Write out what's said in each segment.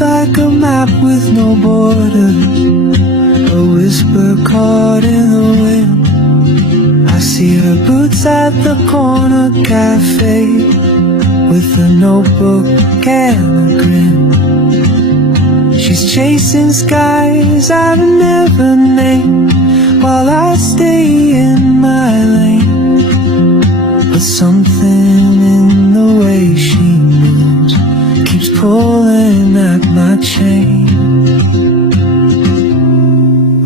like a map with no borders, a whisper caught in the wind. I see her boots at the corner cafe, with a notebook and a grin. She's chasing skies I've never named, while I stay in my lane. But something in the way she moves keeps pulling at my chain.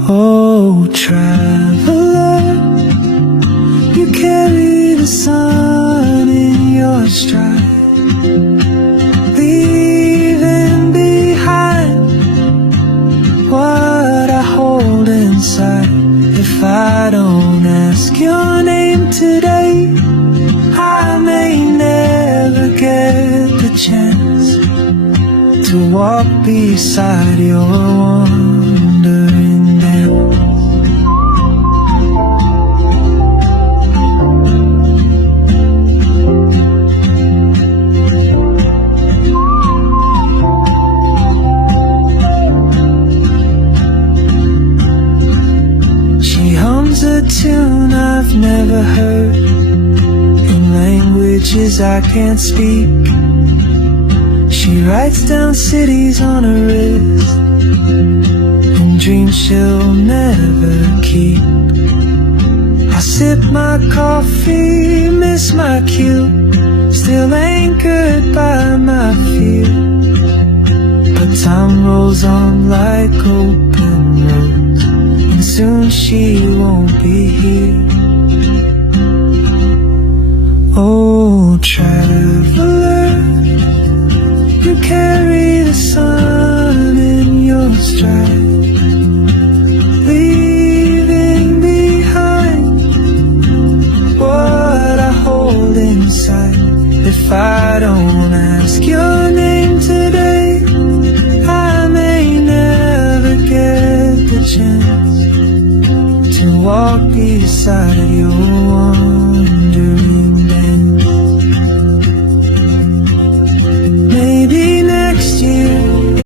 Oh, traveler, you carry the sun in your stride, leaving behind what I hold inside. If I don't ask your name today, I may never get the chance to walk beside your wandering dance. She hums a tune I've never heard, in languages I can't speak. She writes down cities on her wrist, and dreams she'll never keep. I sip my coffee, miss my cue, still anchored by my fear. But time rolls on like open roads, and soon she won't be here. Oh, traveler, you carry the sun in your stride, leaving behind what I hold inside. If I don't ask your name today, I may never get the chance to walk beside your wandering.